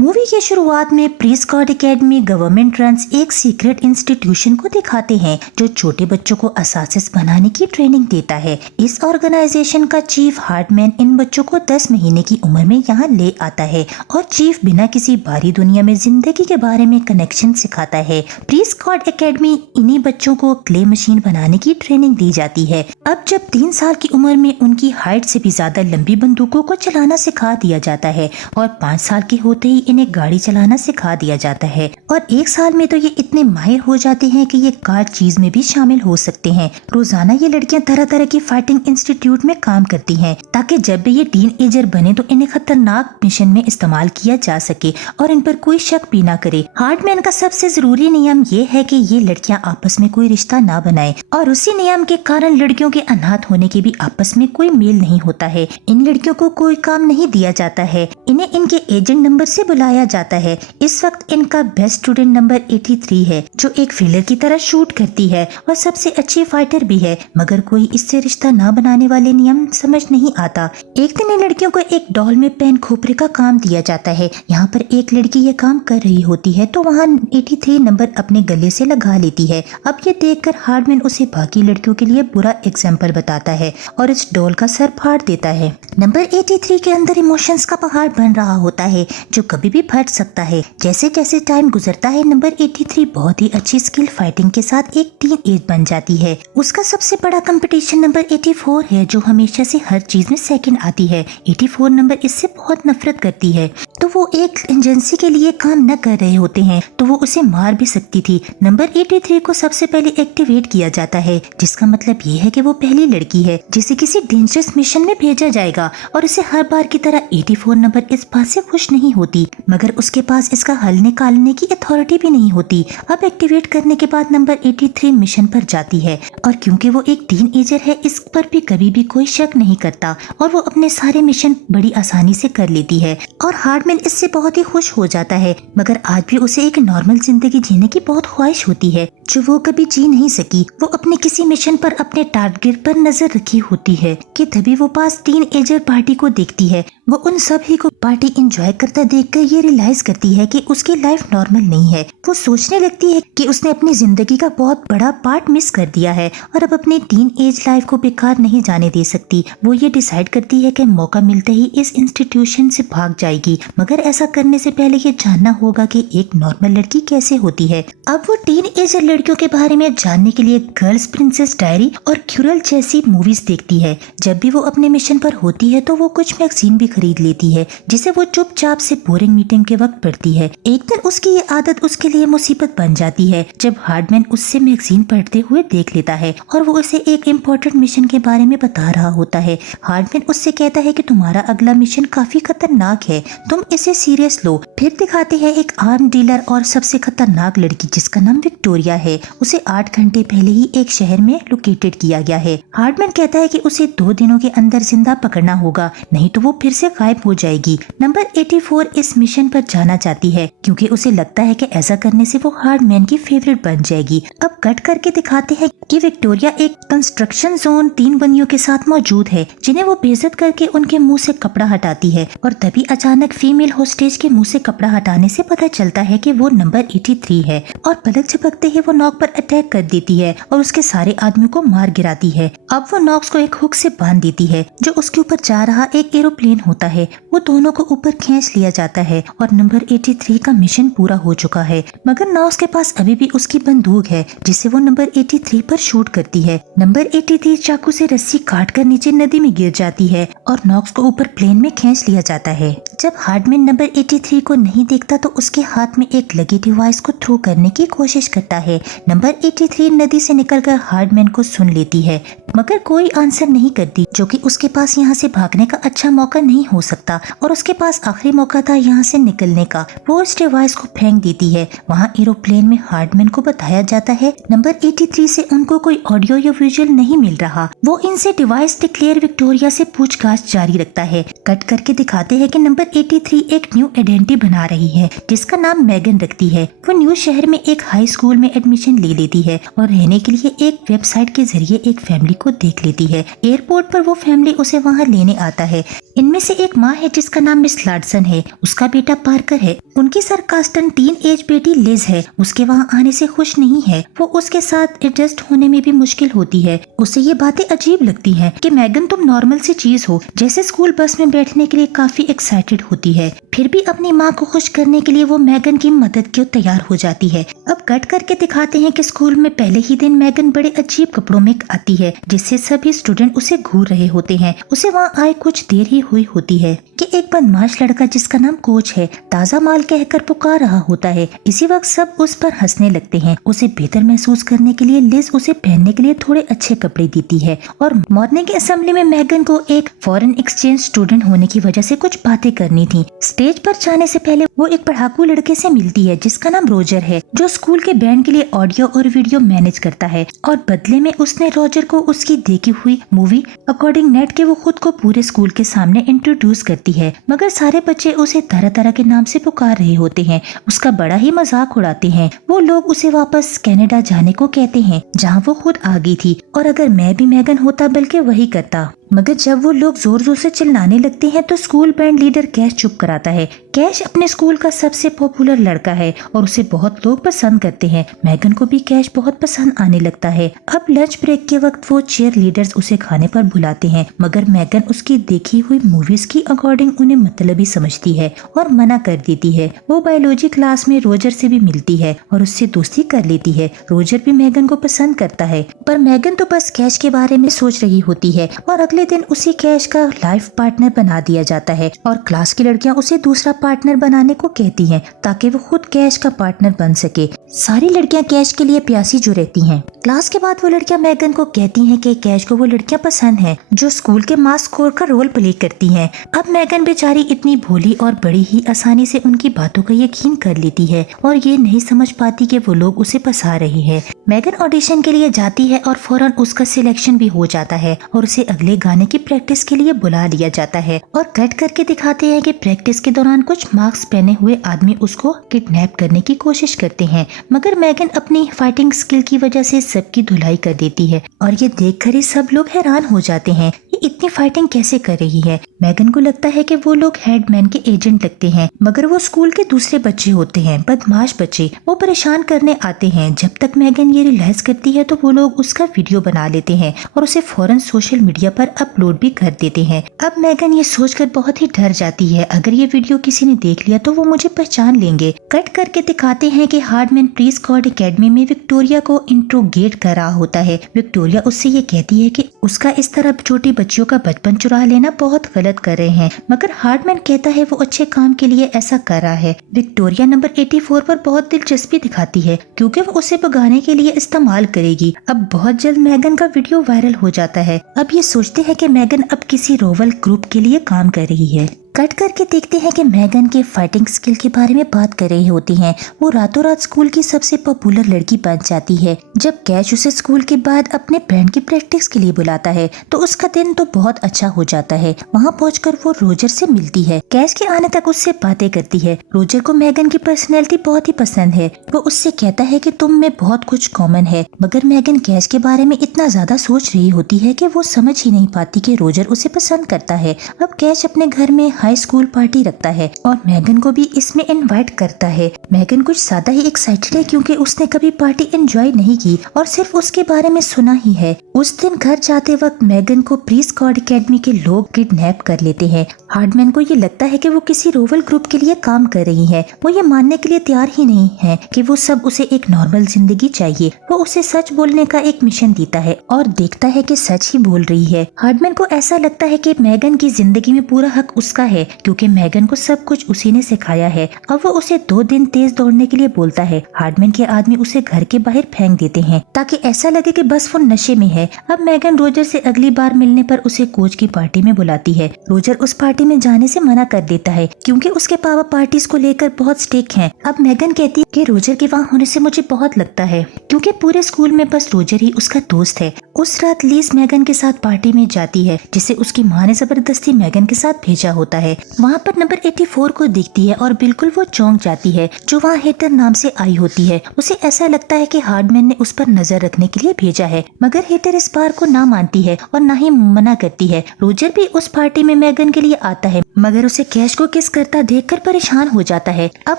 Movie की शुरुआत में प्रीस्कॉट एकेडमी गवर्नमेंट रन्स एक सीक्रेट इंस्टीट्यूशन को दिखाते हैं जो छोटे बच्चों को असासिस बनाने की ट्रेनिंग देता है। इस ऑर्गेनाइजेशन का चीफ हार्डमैन इन बच्चों को 10 महीने की उम्र में यहाँ ले आता है और चीफ बिना किसी बाहरी दुनिया में जिंदगी के बारे में कनेक्शन सिखाता है। प्रीस्कॉट एकेडमी इन्हीं बच्चों को क्ले मशीन बनाने की ट्रेनिंग दी जाती है। अब जब 3 साल की उम्र में उनकी हाइट से भी ज्यादा लंबी बंदूकों को चलाना सिखा दिया जाता है और 5 साल के होते ही इन्हें गाड़ी चलाना सिखा दिया जाता है और 1 साल में तो ये इतने माहिर हो जाते हैं कि ये कार चीज में भी शामिल हो सकते हैं। रोजाना ये लड़कियां तरह तरह की फाइटिंग इंस्टीट्यूट में काम करती हैं ताकि जब भी ये टीन एजर बने तो इन्हें खतरनाक मिशन में इस्तेमाल किया जा सके और इन पर कोई शक भी ना करे। हार्डमैन का सबसे जरूरी नियम ये है कि ये लड़कियां आपस में कोई रिश्ता ना बनाए और उसी नियम के कारण लड़कियों के अनाथ होने के भी आपस में कोई मेल नहीं होता है। इन लड़कियों को कोई काम नहीं दिया जाता है, इन्हें इनके एजेंट नंबर से बुलाया जाता है। इस वक्त इनका बेस्ट स्टूडेंट नंबर 83 है जो एक फिलर की तरह शूट करती है और सबसे अच्छी फाइटर भी है, मगर कोई इससे रिश्ता ना बनाने वाले नियम समझ नहीं आता। एक दिन इन लड़कियों को एक डॉल में पेन खोपरे का काम दिया जाता है। यहाँ पर एक लड़की ये काम कर रही होती है तो वहाँ 83 नंबर अपने गले से लगा लेती है। अब ये देखकर हार्डमैन उसे बाकी लड़कियों के लिए बुरा एग्जाम्पल बताता है और इस डॉल का सर फाड़ देता है। नंबर 83 के अंदर इमोशंस का पहाड़ बन रहा होता है जो कभी भी फट सकता है। जैसे जैसे टाइम गुजरता है नंबर 83 बहुत ही अच्छी स्किल फाइटिंग के साथ एक टीन एज बन जाती है। उसका सबसे बड़ा कंपटीशन नंबर 84 है जो हमेशा से हर चीज में सेकंड आती है। 84 नंबर इससे बहुत नफरत करती है तो वो एक एजेंसी के लिए काम न कर रहे होते हैं तो वो उसे मार भी सकती थी। नंबर 83 को सबसे पहले एक्टिवेट किया जाता है जिसका मतलब ये है कि वो पहली लड़की है जिसे किसी डेंजरस मिशन में भेजा जाएगा और उसे हर बार की तरह 84 नंबर इस बात से खुश नहीं होती, मगर उसके पास इसका हल निकालने की अथॉरिटी भी नहीं होती। अब एक्टिवेट करने के बाद नंबर 83 मिशन पर जाती है और क्योंकि वो एक टीन एजर है इस पर भी कभी भी कोई शक नहीं करता और वो अपने सारे मिशन बड़ी आसानी से कर लेती है और हार्डमैन इससे बहुत ही खुश हो जाता है, मगर आज भी उसे एक नॉर्मल जिंदगी जीने की बहुत ख्वाहिश होती है जो वो कभी जी नहीं सकी। वो अपने किसी मिशन पर अपने टारगेट पर नजर रखी होती है कि तभी वो पास टीन एजर पार्टी को देखती है। वो उन सभी को पार्टी एंजॉय करता देखकर ये रियलाइज करती है कि उसकी लाइफ नॉर्मल नहीं है। वो सोचने लगती है कि उसने अपनी जिंदगी का बहुत बड़ा पार्ट मिस कर दिया है और अब अपनी टीन एज लाइफ को बेकार नहीं जाने दे सकती। वो ये डिसाइड करती है कि मौका मिलते ही इस इंस्टीट्यूशन से भाग जाएगी, मगर ऐसा करने से पहले ये जानना होगा कि एक नॉर्मल लड़की कैसे होती है। अब वो टीन एजर लड़कियों के बारे में जानने के लिए गर्ल्स प्रिंसेस डायरी और क्यूरल जैसी मूवीज देखती है। जब भी वो अपने मिशन पर होती है तो वो कुछ मैगजीन भी खरीद लेती है जिसे वो चुपचाप से बोरिंग मीटिंग के वक्त पढ़ती है। एक दिन उसकी ये आदत उसके लिए मुसीबत बन जाती है जब हार्डमैन उससे मैगजीन पढ़ते हुए देख लेता है और वो उसे एक इम्पोर्टेंट मिशन के बारे में बता रहा होता है। हार्डमैन उससे कहता है कि तुम्हारा अगला मिशन काफी खतरनाक है, तुम इसे सीरियस लो। फिर दिखाते हैं एक आर्म डीलर और सबसे खतरनाक लड़की जिसका नाम विक्टोरिया है। उसे 8 घंटे पहले ही एक शहर में लोकेटेड किया गया है। हार्डमैन कहता है कि उसे 2 दिनों के अंदर जिंदा पकड़ना होगा, नहीं तो वो फिर से गायब हो जाएगी। नंबर 84 इस मिशन पर जाना चाहती है क्योंकि उसे लगता है कि ऐसा करने से वो हार्डमैन की फेवरेट बन जाएगी। अब कट करके दिखाते हैं कि विक्टोरिया एक कंस्ट्रक्शन जोन 3 बंदियों के साथ मौजूद है जिन्हें वो बेइज्जत करके उनके मुंह से कपड़ा हटाती है और तभी अचानक फीमेल होस्टेज के मुंह से कपड़ा हटाने से पता चलता है कि वो नंबर 83 है और पलक झपकते ही वो नॉक पर अटैक कर देती है और उसके सारे आदमियों को मार गिराती है। अब वो नॉक्स को एक हुक से बांध देती है जो उसके ऊपर जा रहा एक एरोप्लेन होता है। वो दोनों को ऊपर खींच लिया जाता है और नंबर 83 का मिशन पूरा हो चुका है, मगर नॉक्स के पास अभी भी उसकी बंदूक है जिसे वो नंबर 83 पर शूट करती है। नंबर 83 चाकू से रस्सी काट कर नीचे नदी में गिर जाती है और नॉक्स को ऊपर प्लेन में खींच लिया जाता है। जब हार्डमैन नंबर 83 को नहीं देखता तो उसके हाथ में एक लगी डिवाइस को थ्रो करने की कोशिश करता है। नंबर 83 नदी से निकलकर हार्डमैन को सुन लेती है, मगर कोई आंसर नहीं करती, जो कि उसके पास यहाँ से भागने का अच्छा मौका नहीं हो सकता और उसके पास आखिरी मौका था यहाँ से निकलने का। वो इस डिवाइस को फेंक देती है। वहाँ एरोप्लेन में हार्डमैन को बताया जाता है नंबर 83 से उनको कोई ऑडियो या विजुअल नहीं मिल रहा। वो इनसे डिवाइस डिक्लेयर विक्टोरिया से पूछताछ जारी रखता है। कट करके दिखाते हैं कि नंबर 83 एक न्यू आइडेंटिटी बना रही है जिसका नाम मैगन रखती है। वो न्यू शहर में एक हाई स्कूल में एडमिशन ले लेती है और रहने के लिए एक वेबसाइट के जरिए एक फैमिली को को देख लेती है। एयरपोर्ट पर वो फैमिली उसे वहाँ लेने आता है। इनमें से एक माँ है जिसका नाम मिस लार्सन है, उसका बेटा पार्कर है, उनकी सरकास्टन टीन एज बेटी लिज है। उसके वहाँ आने से खुश नहीं है, वो उसके साथ एडजस्ट होने में भी मुश्किल होती है। उसे ये बातें अजीब लगती हैं कि मैगन तुम नॉर्मल सी चीज हो, जैसे स्कूल बस में बैठने के लिए काफी एक्साइटेड होती है। फिर भी अपनी माँ को खुश करने के लिए वो मैगन की मदद क्यों तैयार हो जाती है। अब कट करके दिखाते हैं कि स्कूल में पहले ही दिन मैगन बड़े अजीब कपड़ों में आती है, जिससे सभी स्टूडेंट उसे घूर रहे होते हैं। उसे वहाँ आए कुछ देर ही हुई होती है कि एक बदमाश लड़का जिसका नाम कोच है ताज़ा माल कहकर पुकार रहा होता है। इसी वक्त सब उस पर हंसने लगते हैं। उसे बेहतर महसूस करने के लिए लिज उसे पहनने के लिए थोड़े अच्छे कपड़े देती है और मॉर्निंग असेंबली में मैगन को एक फॉरेन एक्सचेंज स्टूडेंट होने की वजह से कुछ बातें करनी थी। स्टेज पर जाने से पहले वो एक पढ़ाकू लड़के से मिलती है जिसका नाम रोजर है, जो स्कूल के बैंड के लिए ऑडियो और वीडियो मैनेज करता है और बदले में उसने रोजर को उसकी देखी हुई मूवी अकॉर्डिंग नेट के वो खुद को पूरे स्कूल के सामने इंट्रोड्यूस करती है। मगर सारे बच्चे उसे तरह तरह के नाम से पुकार रहे होते हैं, उसका बड़ा ही मजाक उड़ाते हैं। वो लोग उसे वापस कनाडा जाने को कहते हैं जहाँ वो खुद आ गई थी, और अगर मैं भी मैगन होता बल्कि वही करता। मगर जब वो लोग जोर जोर से चिल्लाने लगते हैं तो स्कूल बैंड लीडर कैश चुप कराता है। कैश अपने स्कूल का सबसे पॉपुलर लड़का है और उसे बहुत लोग पसंद करते हैं। मैगन को भी कैश बहुत पसंद आने लगता है। अब लंच ब्रेक के वक्त वो चीयर लीडर्स उसे खाने पर बुलाते हैं, मगर मैगन उसकी देखी हुई मूवीज की अकॉर्डिंग उन्हें मतलबी समझती है और मना कर देती है। वो बायोलॉजी क्लास में रोजर से भी मिलती है और उससे दोस्ती कर लेती है। रोजर भी मैगन को पसंद करता है, पर मैगन तो बस कैश के बारे में सोच रही होती है और अगले दिन उसी कैश का लाइफ पार्टनर बना दिया जाता है और क्लास की लड़कियां उसे दूसरा पार्टनर बनाने को कहती हैं ताकि वो खुद कैश का पार्टनर बन सके। सारी लड़कियां कैश के लिए प्यासी जो रहती हैं। क्लास के बाद वो लड़कियां मैगन को कहती हैं कि कैश को वो लड़कियां पसंद हैं जो स्कूल के मास स्कोर का रोल प्ले करती हैं। अब मैगन बेचारी इतनी भोली और बड़ी ही आसानी से उनकी बातों का यकीन कर लेती है और ये नहीं समझ पाती कि वो लोग उसे फंसा रहे हैं। मैगन ऑडिशन के लिए जाती है और फौरन उसका सिलेक्शन भी हो जाता है और उसे अगले गाने की प्रैक्टिस के लिए बुला लिया जाता है। और कट करके दिखाते हैं कि प्रैक्टिस के दौरान कुछ मास्क पहने हुए आदमी उसको किडनैप करने की कोशिश करते हैं, मगर मैगन अपनी फाइटिंग स्किल की वजह से सबकी धुलाई कर देती है और ये देखकर ही सब लोग हैरान हो जाते हैं ये इतनी फाइटिंग कैसे कर रही है। मैगन को लगता है कि वो लोग हेडमैन के एजेंट लगते हैं, मगर वो स्कूल के दूसरे बच्चे होते हैं, बदमाश बच्चे। वो परेशान करने आते हैं। जब तक मैगन ये रियलाइज करती है तो वो लोग उसका वीडियो बना लेते हैं और उसे फौरन सोशल मीडिया पर अपलोड भी कर देते हैं। अब मैगन ये सोचकर बहुत ही डर जाती है, अगर ये वीडियो किसी ने देख लिया तो वो मुझे पहचान लेंगे। कट करके दिखाते हैं कि हार्डमैन प्री स्क्वाड एकेडमी में विक्टोरिया को इंट्रोगेट कर रहा होता है। विक्टोरिया उससे ये कहती है कि उसका इस तरह छोटी बच्चियों का बचपन चुरा लेना बहुत गलत कर रहे हैं, मगर हार्डमैन कहता है वो अच्छे काम के लिए ऐसा कर रहा है। विक्टोरिया नंबर 84 पर बहुत दिलचस्पी दिखाती है क्योंकि वो उसे भगाने के लिए इस्तेमाल करेगी। अब बहुत जल्द मैगन का वीडियो वायरल हो जाता है। अब ये सोचते हैं कि मैगन अब किसी रोवल ग्रुप के लिए काम कर रही है। कट करके देखते हैं कि मैगन के फाइटिंग स्किल के बारे में बात कर रही होती हैं। वो रातों रात स्कूल की सबसे पॉपुलर लड़की बन जाती है। जब कैश उसे स्कूल के बाद अपने बैंड की प्रैक्टिस के लिए बुलाता है तो उसका दिन तो बहुत अच्छा हो जाता है। वहाँ पहुंचकर वो रोजर से मिलती है। कैश के आने तक उससे बातें करती है। रोजर को मैगन की पर्सनैलिटी बहुत ही पसंद है। वो उससे कहता है कि तुम में बहुत कुछ कॉमन है, मगर मैगन कैश के बारे में इतना ज्यादा सोच रही होती है कि वो समझ ही नहीं पाती कि रोजर उसे पसंद करता है। अब कैश अपने घर में हाई स्कूल पार्टी रखता है और मैगन को भी इसमें इनवाइट करता है। मैगन कुछ ज्यादा ही एक्साइटेड है क्योंकि उसने कभी पार्टी एंजॉय नहीं की और सिर्फ उसके बारे में सुना ही है। उस दिन घर जाते वक्त मैगन को प्री स्क्वाड एकेडमी के लोग किडनैप कर लेते हैं। हार्डमैन को ये लगता है कि वो किसी रोवल ग्रुप के लिए काम कर रही है। वो ये मानने के लिए तैयार ही नहीं है कि वो सब उसे एक नॉर्मल जिंदगी चाहिए। वो उसे सच बोलने का एक मिशन देता है और देखता है कि सच ही बोल रही है। हार्डमैन को ऐसा लगता है कि मैगन की जिंदगी में पूरा हक उसका है क्योंकि मैगन को सब कुछ उसी ने सिखाया है। अब वो उसे 2 दिन तेज दौड़ने के लिए बोलता है। हार्डमैन के आदमी उसे घर के बाहर फेंक देते हैं ताकि ऐसा लगे कि बस वो नशे में है। अब मैगन रोजर से अगली बार मिलने पर उसे कोच की पार्टी में बुलाती है। रोजर उस पार्टी में जाने से मना कर देता है क्योंकि उसके पापा पार्टीज को लेकर बहुत स्ट्रिक्ट हैं। अब मैगन कहती है कि रोजर के वहाँ होने से मुझे बहुत लगता है क्योंकि पूरे स्कूल में बस रोजर ही उसका दोस्त है। उस रात लीज मैगन के साथ पार्टी में जाती है जिसे उसकी माँ ने जबरदस्ती मैगन के साथ भेजा होता है। वहाँ पर नंबर 84 को दिखती है और बिल्कुल वो चौंक जाती है, जो वहाँ हेटर नाम से आई होती है। उसे ऐसा लगता है कि हार्डमैन ने उस पर नजर रखने के लिए भेजा है, मगर हेटर हेथर इस बार को ना मानती है और ना ही मना करती है। रोजर भी उस पार्टी में मैगन के लिए आता है, मगर उसे कैश को किस करता देखकर परेशान हो जाता है। अब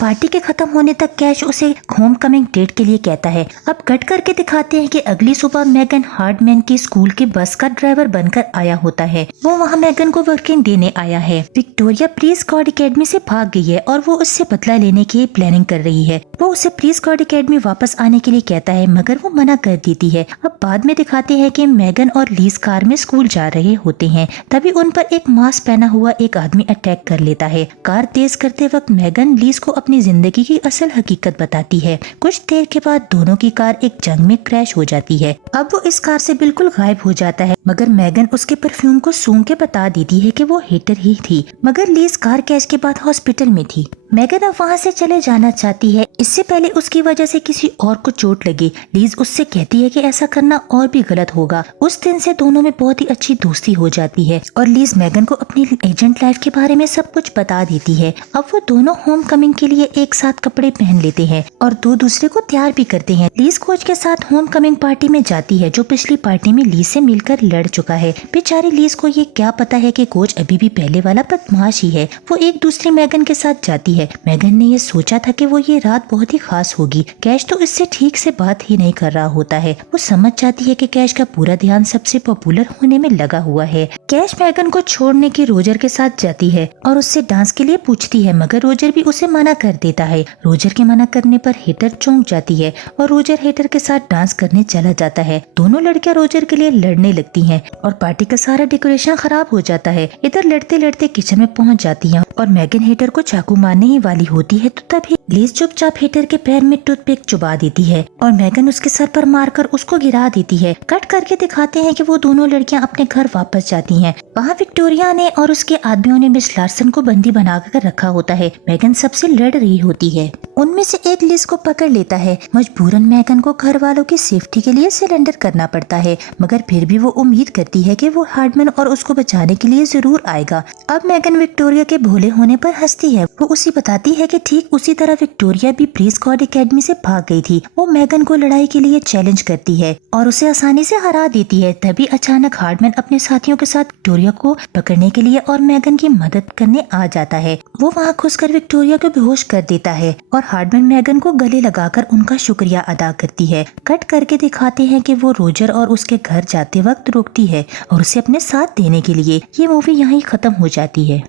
पार्टी के खत्म होने तक कैश उसे होम कमिंग डेट के लिए कहता है। अब कट करके दिखाते हैं कि अगली सुबह मैगन हार्डमैन की स्कूल के बस का ड्राइवर बनकर आया होता है। वो वहाँ मैगन को वर्किंग देने आया है। विक्टोरिया प्री स्कॉट एकेडमी से भाग गई है और वो उससे बदला लेने की प्लानिंग कर रही है। वो उसे प्री स्कॉट एकेडमी वापस आने के लिए कहता है, मगर वो मना कर देती है। अब बाद में दिखाते हैं कि मैगन और लीज कार में स्कूल जा रहे होते हैं। तभी उन पर एक मास्क पहना हुआ एक आदमी अटैक कर लेता है। कार तेज करते वक्त मैगन लीज को अपनी जिंदगी की असल हकीकत बताती है। कुछ देर के बाद दोनों की कार एक जंग में क्रैश हो जाती है। अब वो इस कार से बिल्कुल गायब हो जाता है, मगर मैगन उसके परफ्यूम को सूंघ के बता देती है कि वो हेटर ही थी, मगर लीज कार क्रैश के बाद हॉस्पिटल में थी। मैगन अब वहाँ से चले जाना चाहती है, इससे पहले उसकी वजह से किसी और को चोट लगे। लीज उससे कहती है कि ऐसा करना और भी गलत होगा। उस दिन से दोनों में बहुत ही अच्छी दोस्ती हो जाती है और लीज मैगन को अपनी एजेंट लाइफ के बारे में सब कुछ बता देती है। अब वो दोनों होम कमिंग के लिए एक साथ कपड़े पहन लेते हैं और दो दूसरे को तैयार भी करते हैं। लीज कोच के साथ होम कमिंग पार्टी में जाती है, जो पिछली पार्टी में लीज से मिलकर लड़ चुका है। बेचारी लीज को ये क्या पता है कि कोच अभी भी पहले वाला बदमाश ही है। वो एक दूसरी मैगन के साथ जाती है। मैगन ने ये सोचा था कि वो ये रात बहुत ही खास होगी। कैश तो इससे ठीक से बात ही नहीं कर रहा होता है। वो समझ जाती है कि कैश का पूरा ध्यान सबसे पॉपुलर होने में लगा हुआ है। कैश मैगन को छोड़ने की रोजर के साथ जाती है और उससे डांस के लिए पूछती है, मगर रोजर भी उसे मना कर देता है। रोजर के मना करने पर हेटर चौंक जाती है और रोजर हेटर के साथ डांस करने चला जाता है। दोनों लड़कियां रोजर के लिए लड़ने लगती हैं और पार्टी का सारा डेकोरेशन खराब हो जाता है। इधर लड़ते लड़ते किचन में पहुंच जाती हैं और मैगन हेटर को चाकू मारने ही वाली होती है, तो तभी लीज चुपचाप हेटर के पैर में टूथपिक चुबा देती है और मैगन उसके सर पर मारकर उसको गिरा देती है। कट करके दिखाते हैं कि वो दोनों लड़कियां अपने घर वापस जाती हैं। वहाँ विक्टोरिया ने और उसके आदमियों ने मिस लार्सन को बंदी बनाकर रखा होता है। मैगन सबसे लड़ रही होती है। उनमें से एक लीज को पकड़ लेता है। मजबूरन मैगन को घर वालों की सेफ्टी के लिए सिलेंडर करना पड़ता है, मगर फिर भी वो उम्मीद करती है कि वो हार्डमैन और उसको बचाने के लिए जरूर आएगा। अब मैगन विक्टोरिया के भोले होने पर हंसती है। वो उसे बताती है कि ठीक उसी तरह विक्टोरिया भी प्री स्कॉट एकेडमी से भाग गई थी। वो मैगन को लड़ाई के लिए चैलेंज करती है और उसे आसानी से हरा देती है। तभी अचानक हार्डमैन अपने साथियों के साथ विक्टोरिया को पकड़ने के लिए और मैगन की मदद करने आ जाता है। वो वहाँ घुसकर विक्टोरिया को बेहोश कर देता है और हार्डमैन मैगन को गले लगाकर उनका शुक्रिया अदा करती है। कट करके दिखाते हैं कि वो रोजर और उसके घर जाते वक्त रोकती है और उसे अपने साथ देने के लिए। ये मूवी यहाँ ही खत्म हो जाती है।